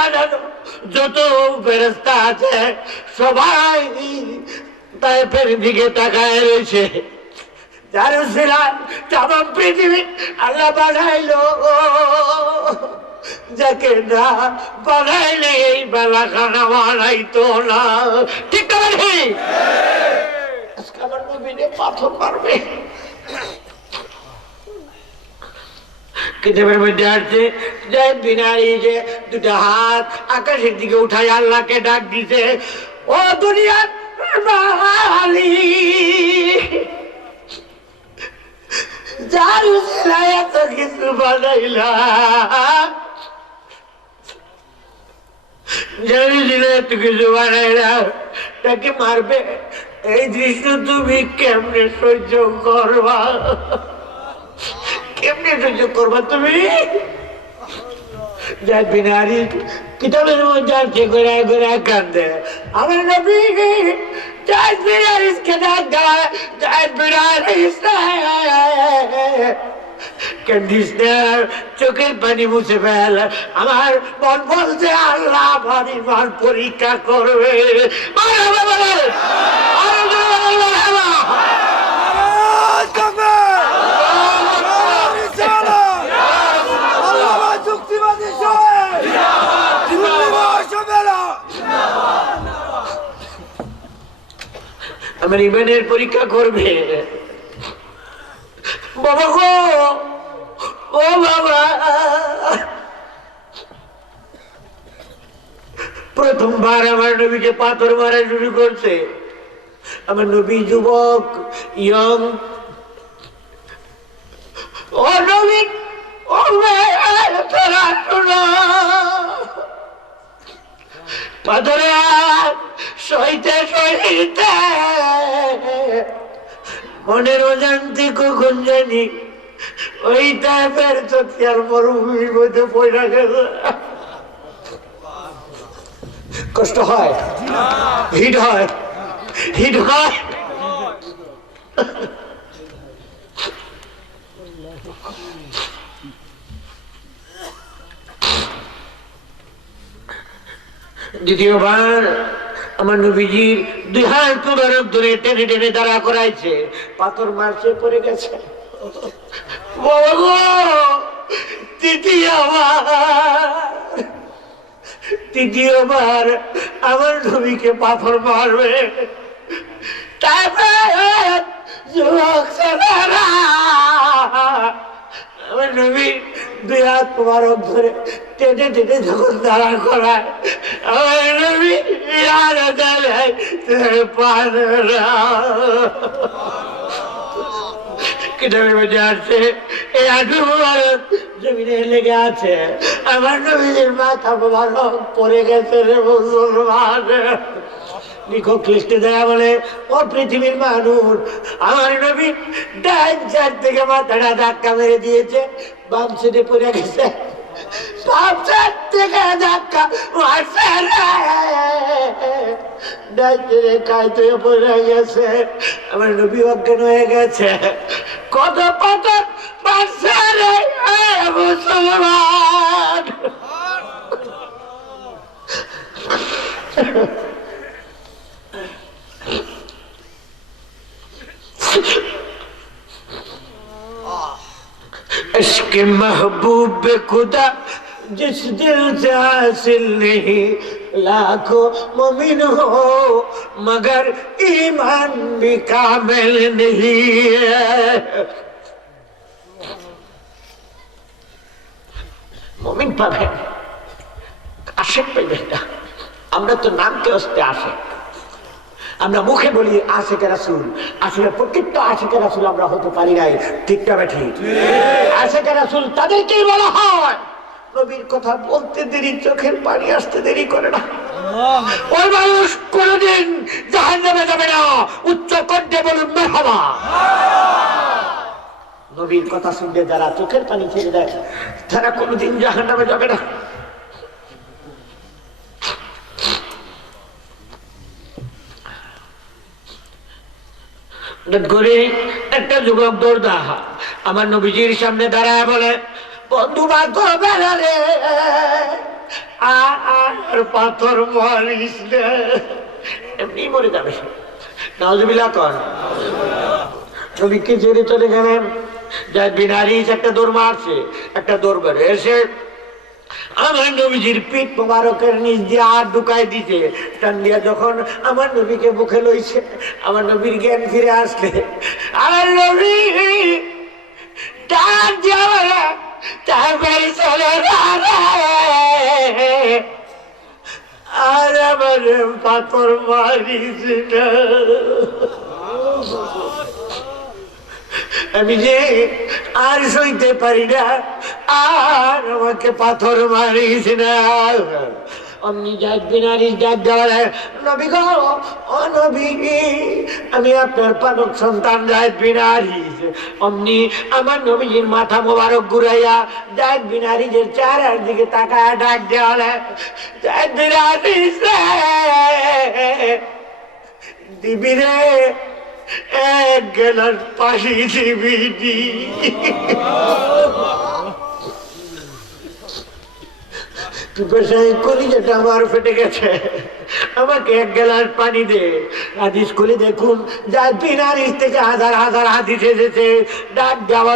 বানানো যত ফেরেশতা আছে সবাই তায়েফের দিকে তাকায় রয়েছে। যার উসিলায় তামাম পৃথিবী আল্লাহ বানাইলো, যাকে না বানাইলে এই বেলাখানা বানাইতো না। ঠিক না ভাই? আজকে আমার নবীনে পাথর মারবে। কিতাবের মধ্যে আসছে যে বিনারি যে দুটা হাত আকাশের দিকে উঠাই আল্লাহকে ডাক দিছে, ও দুনিয়ার মালিক, যার উসিলায় এত কিছু বানাইলা, যার উসিলায় এত কিছু বানাইলা, তাকে মারবে। এই দৃশ্য তুমি কেমনে সহ্য করবা? কেমনে সহ্য করবা তুমি? যাই বিনারি কিতাবের মধ্যে আসছে ঘোরায় ঘোরায় কান্দে। আমার নবী যাই বিনারিসকে ডাক দেয়, যাই বিনারিস কান্দিস না, চোখের পানি মুছে ফেল। আমার মন বলছে আল্লাহ আমার ইমান পরীক্ষা করবে। আমার ইমানের পরীক্ষা করবে। বাবা গো, ও বাবা, প্রথমবার আমার নবীকে পাথর মারা শুরু করছে। আমার নবী যুবক, ইয়ং। ও নবী, ও তোরা শোনো, পাথরে সইতে সইতে মনের অজান্তে কখন জানি ওই টাইপের চতিয়ার মরুভূমির মধ্যে পড়ে গেছে। কষ্ট হয়, হিট হয়, হিট হয়। দ্বিতীয়বার আমার নবীজির দুই হাত মুবারক ধরে টেনে টেনে দাঁড়া করাইছে, পাথর মারছে, পড়ে গেছে। বাবা গো, তৃতীয়বার আমার নবীকে পাথর মারবে। যুবক ছেলেরা, আমার নবী দুই হাত মুবারক ধরে টেনে টেনে যখন দাঁড়া করায়, আমার নবী আর দাঁড়ায় পারে না। কিতাবের মধ্যে আছে এই হাঁটু মুবারক জমিনে লেগে আছে, আমার নবীর মাথা মুবারক পড়ে গেছে রে মুসলমান। লিখক লিখতে দেয়া বলে, ও পৃথিবীর মানুষ, আমার নবী ডান সাইড থেকে মাথাটা ধাক্কা মেরে দিয়েছে, বাম সাইডে পড়ে গেছে। বাম সাইড থেকে ধাক্কা মারছে, ডান সাইডে কাইতে পড়ে গেছে, আমার নবী অজ্ঞান হয়ে গেছে। কত পাথর মারছে রে মুসলমান। इश्क महबूब खुदा जिस दिल से हासिल नहीं, लाखों मोमिन हो मगर ईमान भी कामिल नहीं है। मोमिन पाবে, আশিক পাইবে না। আমরা তো নামকে আসতে আসে, আমরা মুখে বলি আশিকে রাসূল, আসলে প্রকৃত আশিকে রাসূল আমরা হতে পারি নাই। ঠিক না ঠিক? আশিকে রাসূল তাদেরকেই বলা হয় নবীর কথা বলতে দেরি, চোখের পানি আসতে দেরি করে না। ওই মানুষ কোনদিন জাহান্নামে যাবে না। উচ্চ কণ্ঠে বলুন মারহাবা। নবীর কথা শুনতে যারা চোখের পানি ছেড়ে দেয়, তারা কোনদিন জাহান্নামে যাবে না। করে একটা যুবক দৌড়া আমার নবীজির সামনে দাঁড়ায় বলে, বন্ধু বান্ধব রে, আর পাথর মারিস না, এমনি মরে যাবে। নাউজুবিল্লাহ কর। নবীকে ছেড়ে চলে গেলেন। যায়েদ বিন হারিস একটা দৌড় মারছে, একটা দৌড় বেড়ে এসে আমার নবীজির পিঠ মোবারকের নিচ দিয়ে হাত ঢুকাই দিতে, টান দিয়া যখন আমার নবীকে মুখে লইছে, আমার নবীর জ্ঞান ফিরে আসলে আমার নবী ডাক দিয়া বলে, তারপরে চলে আর আমার পাথর মারিস না। আমি যে আর সইতে পারি না, আর আমাকে পাথর মারিস না। অমনি যায়েদ বিন হারিস ডাক দেওয়া, নবী গো, ও নবী, আমি আপনার পালক সন্তান যায়েদ বিন হারিস। অমনি আমার নবীজির মাথা মোবারক ঘুরাইয়া যায়েদ বিন হারিসের চেহারার দিকে তাকায় ডাক দেওয়া, যায়েদ বিন হারিস দিবি রে, এক গেলার পাশি দিবি। কলিজাটা আমার ফেটে গেছে, আমাকে এক গ্লাস পানি দে। হাদিস খুলে দেখুন, যার বিন হারিস থেকে হাজার হাজার হাদিস এসেছে। ডাক দেওয়া,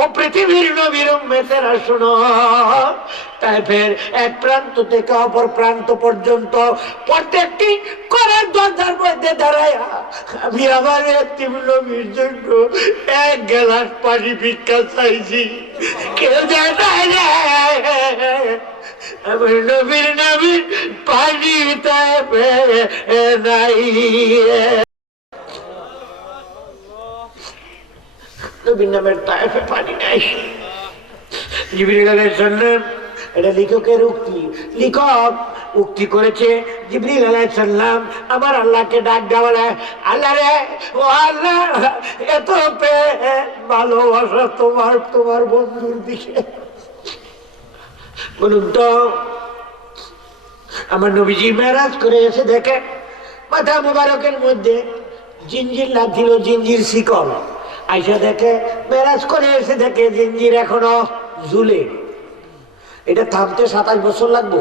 ও পৃথিবীর নবীর উম্মতেরা শোনো, তাই ফের এক প্রান্ত থেকে অপর প্রান্ত পর্যন্ত প্রত্যেকটি করার দরজার মধ্যে দাঁড়ায়া আমি আমার এতিম নবীর জন্য এক গ্লাস পানি ভিক্ষা চাইছি। কেউ যায় না, আমার নবীর নবীর পানি নাই। নবীর নামের তায়েফে পানি নাই। জিবরিল আলাইহিস সালাম, এটা লেখকের উক্তি, লেখক উক্তি করেছে। জিবরিল আলাইহিস সালাম আমার আল্লাহকে ডাক দেওয়া, আল্লাহ রে, ও আল্লাহ, এত ভালোবাসা তোমার তোমার বন্ধুর দিকে, বলুন তো। আমার নবীজি মেরাজ করে এসে দেখে মাথা মোবারকের মধ্যে জিঞ্জির লাগছিল, জিঞ্জির শিকল। আইসা দেখে, মেরাজ করে এসে দেখে জিঞ্জির এখনো ঝুলে। এটা থামতে 27 বছর লাগবো।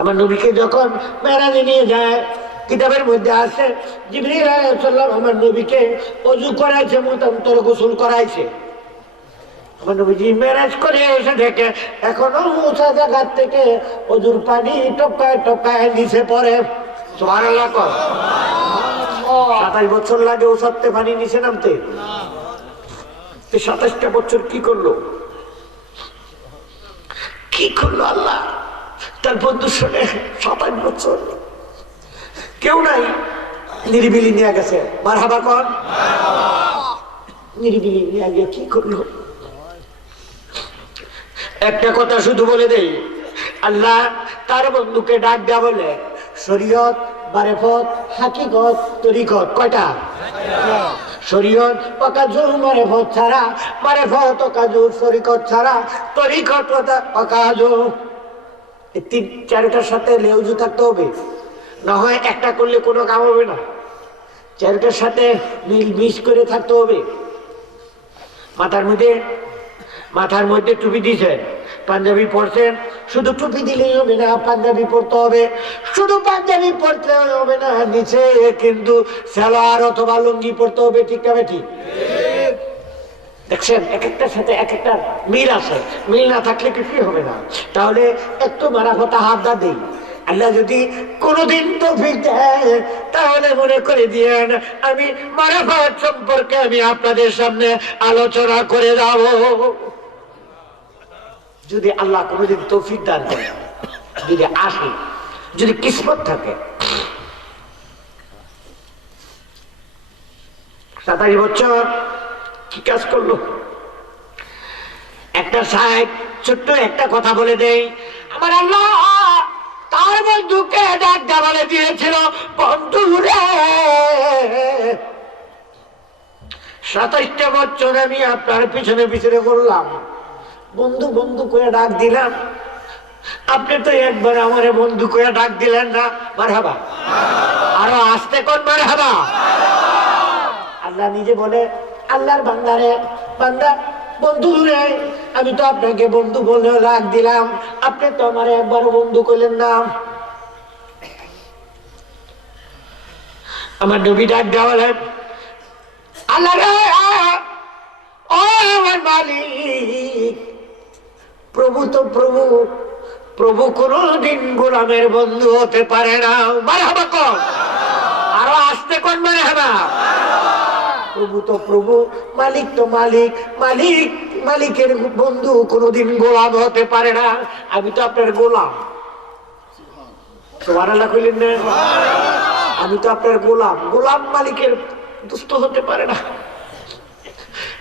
আমার নবীকে যখন মেরাজে নিয়ে যায়, কিতাবের মধ্যে আছে জিবরিল আলাইহিস সালাম আমার নবীকে ওযু করাইছে, মুতান্তর গোসল করাইছে। আমার নবীজি মেরাজ করে এসে দেখে এখনো উঁচা জায়গা থেকে ওযুর পানি টপকায় টপকায় নিচে পড়ে। সুবহানাল্লাহ কর। 27 বছর লাগে উঁচাতে পানি নিচে নামতে। 27টা বছর কি করলো, কি করলো আল্লাহ তার বন্ধু শুনে। 27 বছর কেউ নাই, নিরিবিলি নিয়ে গেছে। মারহাবা কর। নিরিবিলি নিয়ে গিয়ে কি করলো? একটা কথা শুধু বলে দেই, আল্লাহ তার বন্ধুকে ডাক দেয়া বলে শরীয়ত, মারেফত, হাকিকত, তরিকত। কয়টা? শরীয়ত অকাজু মারেফত ছাড়া, মারেফত অকাজু তরিকত ছাড়া, তরিকত অকাজু। এই 3-4টার সাথে লেউজু থাকতে হবে, না হয় একটা করলে কোনো কাম হবে না। 4টার সাথে মিল মিশ করে থাকতে হবে। মাথার মধ্যে টুপি দিয়েছেন, পাঞ্জাবি পরছেন, শুধু টুপি দিলেই হবে না, পাঞ্জাবি পরতে হবে। শুধু পাঞ্জাবি পরতে হবে না, নিচে কিন্তু সালোয়ার অথবা লুঙ্গি পরতে হবে। ঠিক না ঠিক? দেখছেন, এক একটার সাথে এক একটা মিল আছে। মিল না থাকলে কিছুই হবে না। তাহলে একটু মারাফতা হাত দা দেই। আল্লাহ যদি কোনোদিন তৌফিক দেয়, তাহলে মনে করে দিয়েন আমি মারাফত সম্পর্কে আমি আপনাদের সামনে আলোচনা করে যাব। যদি আল্লাহ কোনোদিন তৌফিক দান করে, যদি আসে, যদি কিসমত থাকে। 27 বছর কি কাজ করলো? একটা সাহেব ছোট্ট একটা কথা বলে দেই, আমার আল্লাহ তার বন্ধুকে ডাক দেওয়ালে দিয়েছিল, বন্ধু রে 27টা বছর আমি আপনার পিছনে পিছনে করলাম, বন্ধু বন্ধু করে ডাক দিলাম, আপনি তো একবার আমারে বন্ধু করে ডাক দিলেন না। মারহাবা। আরো আসতে কোন মারহাবা। আল্লাহ নিজে বলে, আল্লাহর বান্দারে, বান্দা বন্ধু রে, আমি তো আপনাকে বন্ধু বলে রাগ দিলাম, আপনি তো আমার একবারও বন্ধু করলেন না। আমার নবী ডাক দেওয়ালেন, আল্লাহ রে, ও আমার মালিক, প্রভু তো প্রভু, প্রভু কোনদিন গোলামের বন্ধু হতে পারে না। মারহাবা কোন, আরো আসতে কোন মারহাবা। প্রভু তো প্রভু, মালিক তো মালিক, মালিক মালিকের বন্ধু কোনদিন গোলাম হতে পারে না। আমি তো আপনার গোলাম। সুবহানাল্লাহ কইলেন না? আমি তো আপনার গোলাম, গোলাম মালিকের দুষ্ট হতে পারে না।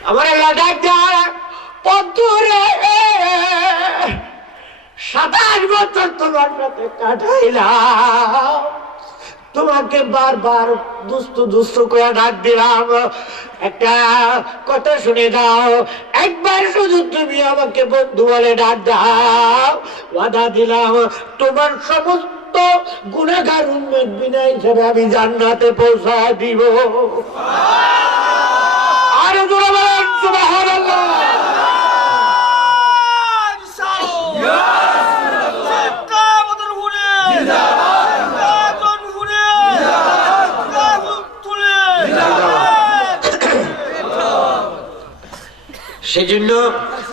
আমার আল্লাহ ডাক দেয়, বন্ধু রে, 27 বছর তোমার সাথে কাটাইলাম, তোমাকে বারবার দুষ্ট দুষ্ট করে ডাক দিলাম, একটা কথা শুনে দাও, একবার শুধু তুমি আমাকে বন্ধু বলে ডাক দাও, ওয়াদা দিলাম তোমার সমস্ত গুনাহগার উম্মত বিনা হিসেবে আমি জান্নাতে পৌঁছা দিব। আর জোরে বলেন সুবহানাল্লাহ। সেজন্য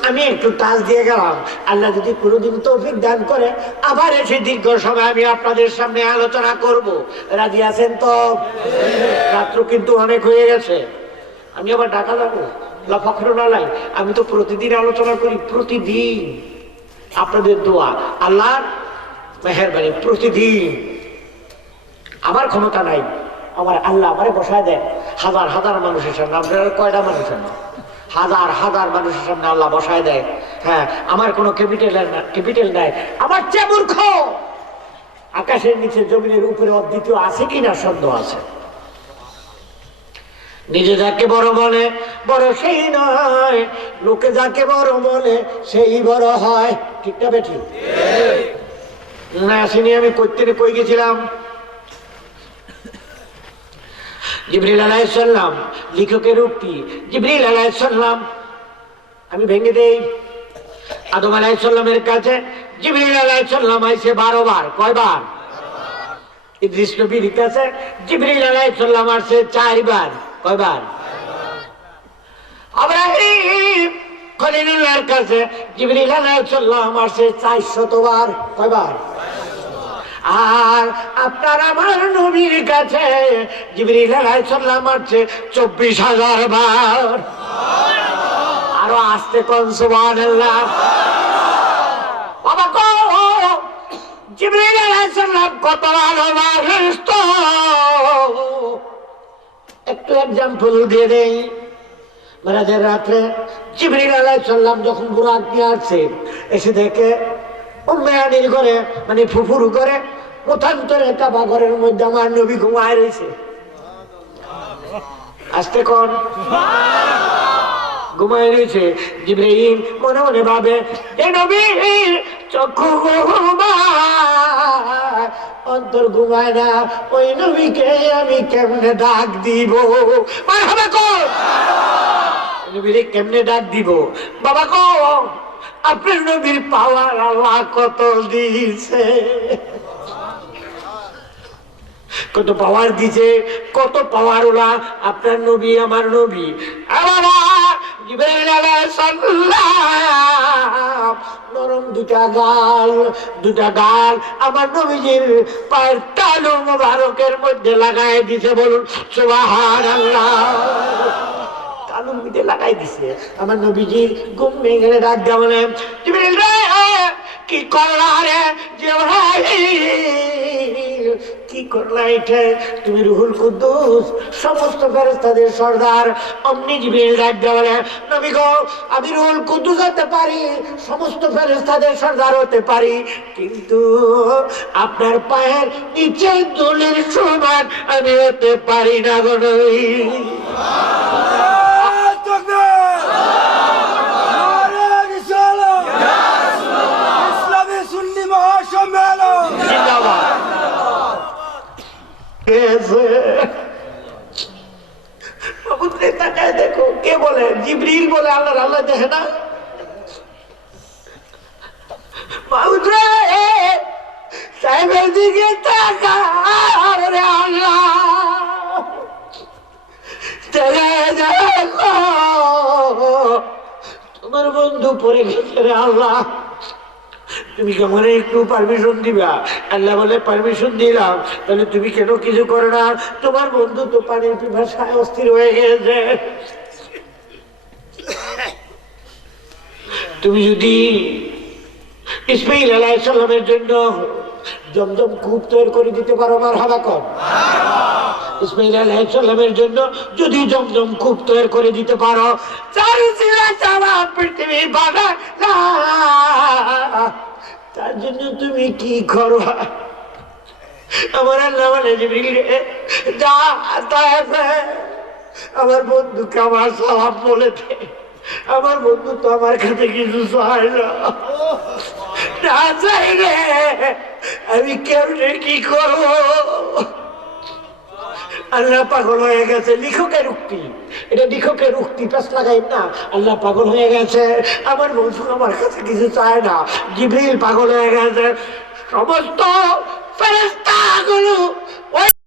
আমি একটু টাচ দিয়ে গেলাম। আল্লাহ যদি কোনোদিন তৌফিক দান করে আবার এসে দীর্ঘ সময় আমি আপনাদের সামনে আলোচনা করব। রাজি আছেন তো? রাত্র কিন্তু অনেক হয়ে গেছে, আমি আবার ঢাকা যাবো। লাফাখরুনালাই, আমি তো প্রতিদিন আলোচনা করি, প্রতিদিন আপনাদের দোয়া, আল্লাহর মেহেরবানি, প্রতিদিন। আমার ক্ষমতা নাই, আমার আল্লাহ আমারে বসায় দেন হাজার হাজার মানুষের সামনে। আপনারা কয়টা মানুষের না, হাজার হাজার মানুষের সামনে আল্লাহ বসায় দেয়। হ্যাঁ, আমার কোনো ক্যাপিটাল নাই। আমার চেয়ে মূর্খ আকাশের নিচে জমিনের উপরে অদ্বিতীয় আছে কিনা সন্দেহ আছে। নিজে যাকে বড় বলে বড় সেই নয়, লোকে যাকে বড় বলে সেই বড় হয়। ঠিক না বেঠি? মনে আসেনি আমি কই গেছিলাম? জিবরিল আলাইহিস সালাম, লেখকের উক্তি, জিবরিল আলাইহিস সালাম, আমি ভেঙে দেই। আদম আলাইহিস সালামের কাছে জিবরিল আলাইহিস সালাম আইছে 12 বার। কয়বার? ইদ্রিস নবীর কাছে জিবরিল আলাইহিস সালাম আসছে 4 বার। কয়বার? ইব্রাহিম খলিলুল্লাহর কাছে জিবরিল আলাইহিস সালাম আসছে 400 বার। কয়বার? আর আপনার আমার নবীর কাছে জিবরিল আলাইহিস সালাম আসছে 24,000 বার। আরো আসতে কোন সুবহানাল্লাহ। বাবা গো, জিবরিল আলাইহিস সালাম কত ভালো মানুষ তো, একটু এক্সাম্পল দিয়ে দেই। মেরাজের রাত্রে জিবরিল আলাইহিস সালাম যখন বুরাক নিয়ে আসছে, এসে দেখে উম্মেয়ানির ঘরে, মানে ফুফুর ঘরে, প্রথান্তরে কাবা ঘরের মধ্যে আমার নবী ঘুমায় রয়েছে। আসতে কোন ঘুমায় রয়েছে। জিবরাইল মনে মনে ভাবে, এ নবীর চক্ষু ঘুমায়, অন্তর ঘুমায় না, ওই নবীকে আমি কেমনে ডাক দিব? মারহাবা কোন, নবীরে কেমনে ডাক দিব? বাবা গো, আপনার নবীর পাওয়ার আল্লাহ কত দিয়েছে, কত পাওয়ার দিছে, কত পাওয়ার ওলা আপনার নবী, আমার নবী। জিবরাইল আলাইহিস সালাম নরম দুটা গাল আমার নবীজির পায়ের তালু মোবারকের মধ্যে লাগাই দিছে। বলুন সুবহানাল্লাহ। তালুর মধ্যে লাগাই দিছে। আমার নবীজির ঘুম ভেঙে ডাক দেয়া, বলে জিবরাইল রে, কি করলা রে জিবরাইল, কি করলা এটা? তুমি রুহুল কুদ্দুস, সমস্ত ফেরেশতাদের সর্দার। অমনি জিবরাইল ডাক দেয়া, বলে নবী গো, আমি রুহুল কুদ্দুস হতে পারি, সমস্ত ফেরেশতাদের সর্দার হতে পারি, কিন্তু আপনার পায়ের নিচে ধুলির সমান আমি হতে পারি না গো নবী। দেখো কে বলে? জিবরিল বলে আল্লাহ। আল্লাহ দেখে না? মাউদ রে, সাহেবের দিকে তাকা রে আল্লাহ, দেখো তোমার বন্ধু পড়ে গেছে রে আল্লাহ, তুমি কেমন একটু পারমিশন দিবা? আল্লাহ বলে পারমিশন দিলাম, তাহলে তুমি কেন কিছু করো না? তোমার বন্ধু তো পানির পিপাসায় অস্থির হয়ে গেছে। তুমি যদি ইসমাইল আলাইহিস সালামের জন্য জমজম কূপ তৈরি করে দিতে পারো, মারহাবা কর। ইসমাইল আলাইহিস সালামের জন্য যদি জমজম কূপ তৈরি করে দিতে পারো, পৃথিবী বাবা তার জন্য তুমি কি করবা? আমার আল্লাহ বলে জিবরিল যা তায়েফে আমার বন্ধুকে আমার সালাম বলে দে। আমার বন্ধু তো আমার কাছে কিছু চায় না, না চাইলে আমি কেমনে কি করবো? আল্লাহ পাগল হয়ে গেছে। লিখকের উক্তি, এটা লিখকের উক্তি, পেশ লাগাই না। আল্লাহ পাগল হয়ে গেছে, আমার বন্ধু আমার কাছে কিছু চায় না। জিবরিল পাগল হয়ে গেছে, সমস্ত ফেরেশতাগুলো